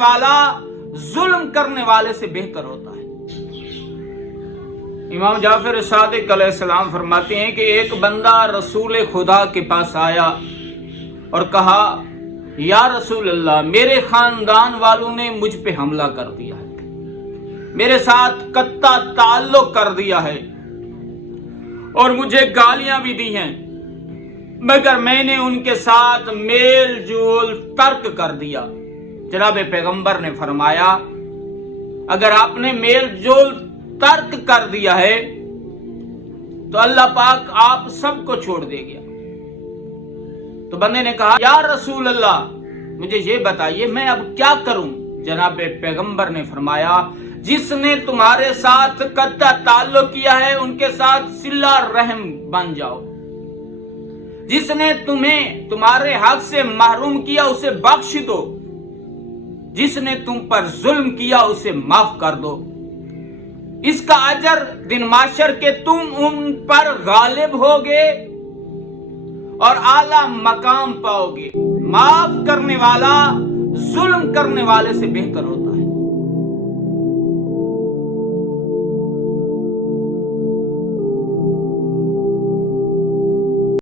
والا ظلم کرنے والے سے بہتر ہوتا ہے۔ امام جعفر صادق علیہ السلام فرماتے ہیں کہ ایک بندہ رسول خدا کے پاس آیا اور کہا یا رسول اللہ، میرے خاندان والوں نے مجھ پہ حملہ کر دیا ہے، میرے ساتھ قطع تعلق کر دیا ہے اور مجھے گالیاں بھی دی ہیں، مگر میں نے ان کے ساتھ میل جول ترک کر دیا۔ جناب پیغمبر نے فرمایا اگر آپ نے میل جول ترک کر دیا ہے تو اللہ پاک آپ سب کو چھوڑ دے گا۔ تو بندے نے کہا یا رسول اللہ، مجھے یہ بتائیے میں اب کیا کروں؟ جناب پیغمبر نے فرمایا جس نے تمہارے ساتھ قطع تعلق کیا ہے ان کے ساتھ صلہ رحم بن جاؤ، جس نے تمہیں تمہارے حق سے محروم کیا اسے بخش دو، جس نے تم پر ظلم کیا اسے معاف کر دو، اس کا اجر دن محشر کے تم ان پر غالب ہوگے اور اعلی مقام پاؤ گے۔ معاف کرنے والا ظلم کرنے والے سے بہتر ہوتا ہے۔